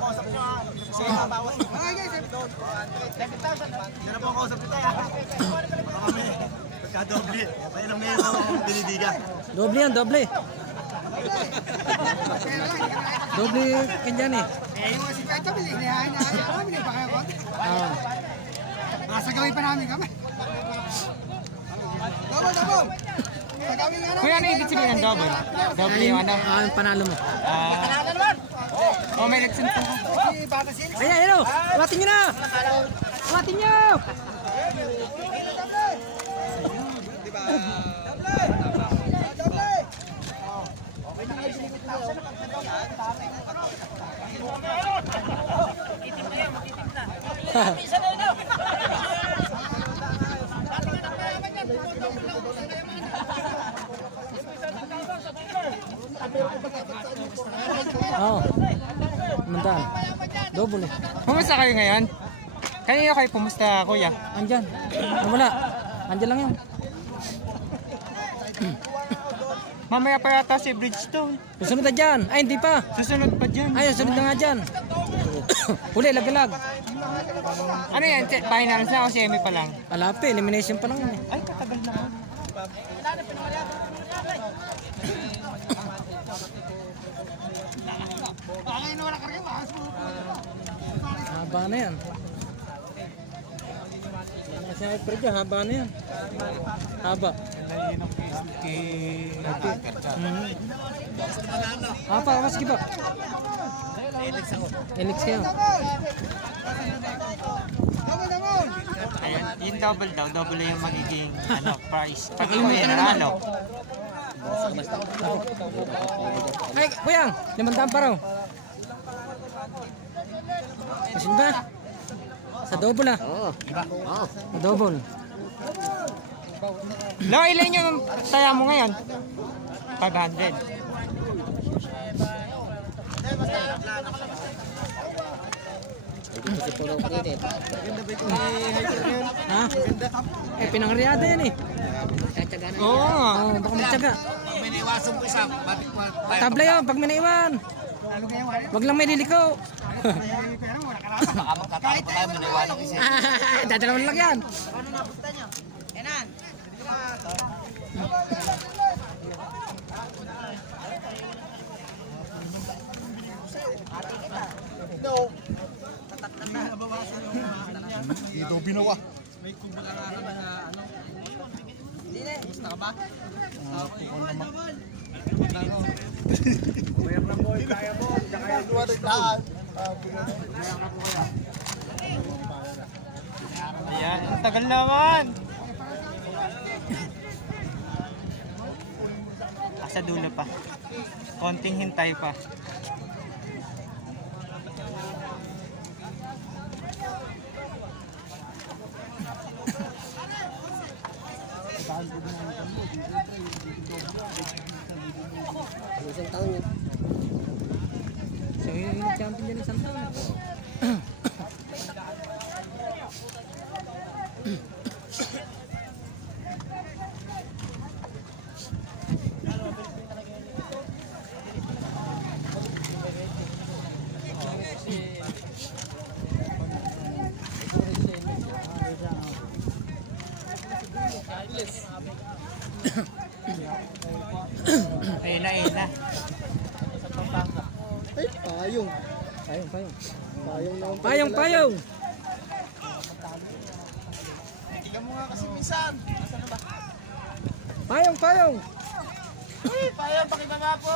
kausap nyo ha. Sige, babawas. Okay guys, 11,000. Hindi na po ang kausap nito ha. Kami, pagka-doble. Tayo lang ngayon ang dinidiga. Doble yan, doble. Doble kanyan eh. Eh, yung si Peto, bilihain na kami, binili pa kayo konti. Nasa gawin pa namin kami. Double! Sagawin nga namin. Kuya, ano ibig sabihin ng double? Double yung ano? Yung panalo mo. Oh, may nagsunod po. Si Batasin. Ayan, ayan o. Awatin nyo na. Awatin nyo. Oo. Mantan. Double eh. Kumusta kayo ngayon? Kanina kayo pumusta, kuya? Andyan. Wala. Andyan lang yun. Mamaya pa yata si Bridgestone. Susunod na dyan. Ay, hindi pa. Susunod pa dyan. Ay, susunod na nga dyan. Huli, lagalag. Ano yan? Finals na o semi pa lang? Alape, elimination pa lang yun eh. Ay, katagal naman. Haba na yan. Siyempre dyan, haba na yan. Haba. Apa, mas giba. Elix kayo. Ayan, yung double daw, double yung magiging price. Pag ikaw yung nanalo. Ay, kuyang, 500 pa raw. Masin ba? Sa double ah. Oo. Sa double. Lo, ilan yung saya mo ngayon? 500. Ha? Eh, pinangariada yan eh. Oo nga. Oo, baka magtsaga. May naiwasan po isa. Tabla yun, pag may naiwan. Wag lang may liliko. Baka magkatapo pa tayo, may naiwasan isa. Dadalawan lang yan. Dito binawa. Ayan, ang tagal naman. Sa dulo pa. Konting hintay pa. Isang taon yun. So, yung champion dyan isang taon. Ayun na, ayun na. Ay, payong. Payong, payong. Payong naman. Payong, payong. Tignan mo nga kasi minsan. Payong, payong. Uy, payo, pakibaba po.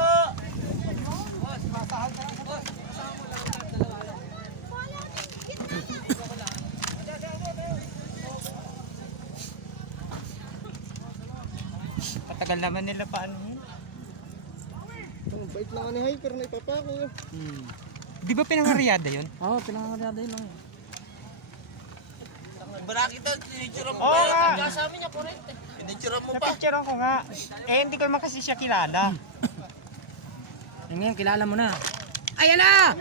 Patagal naman nila paano yun. Ang bait lang ni Hyper na ipapako. Di ba pinangariada yun? Oo, pinangariada yun lang. Baraki to, tinitsura mo Oo ba? nga. Sa amin niya, kurente. Tinitsura mo pa. Napicturean ko nga. Eh, hindi ko naman kasi siya kilala. Yung ngayon, kilala mo na. Ayan na!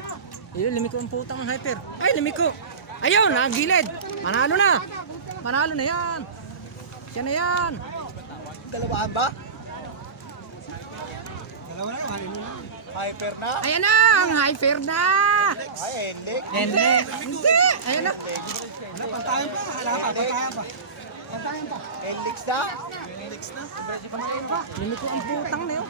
Ayun, limiko ang putang ng Hyper. Ay, limiko. Ayun, nagilid. Panalo na. Panalo na yan. Siya na yan. Dalawaan ba? Dalawa na, halin mo na. Hyper na. Ayan na, ang Hyper na. Nene. Hindi! Ayan na. Wala, pantayan pa. Wala pa, pantayan pa. Pantayan pa. Limiko ang putang na yun.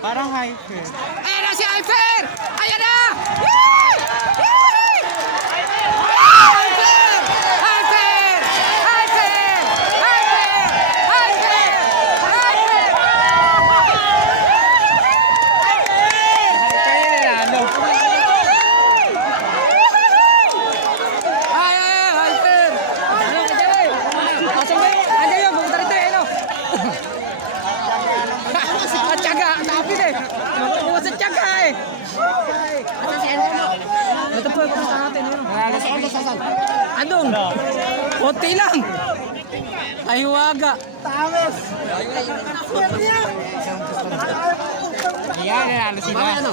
Parang hyper. Ayan na si Hyper! Ayan na! Yay! Yay! Hyper! Hyper! Hyper! Hyper! Hyper! Ay, Hyper! Ano ka dyan eh? Asan ba yun? Ano yun? Bumunta rito eh, no? At tiyaga, tapin eh. Bukas sa tiyaga eh. Ito po, pumunta natin. Andong, konti lang. Ay, huwaga. Ayan, nanalo sila. Ano?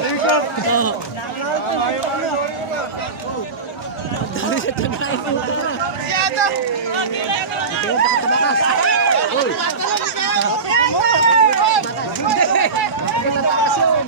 Dali sa tiyaga eh. Ito, baka tabakas. Uy. Hindi. Hindi tatakas yun.